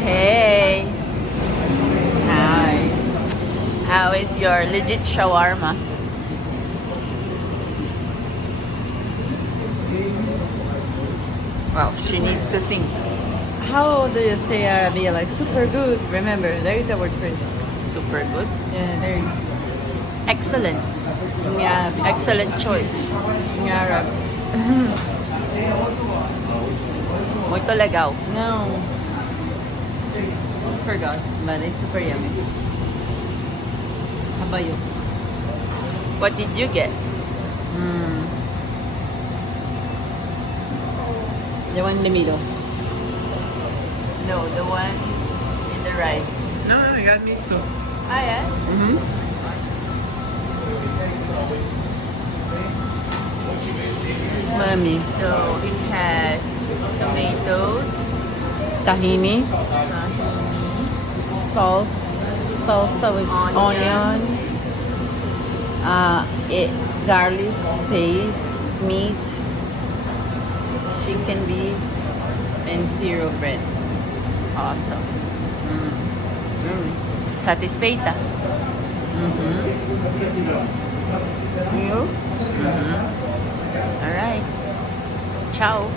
Hey! Hi! How is your legit shawarma? Wow, she needs to think. How do you say Arabia? Like super good. Remember, there is a word for it. Super good. Yeah, there is. Excellent. In Arabic. Excellent choice. In Arab. Muito legal. No. Forgot, but it's super yummy. How about you? What did you get? The one in the middle. No, the one in the right. No, I got mixed too. Ah, yeah? Mommy. So it has tomatoes, Tahini. tahini, Sauce. Salsa with Onion. garlic paste, meat, chicken beef, and zero bread. awesome. Satisfeita? You? Alright. Ciao.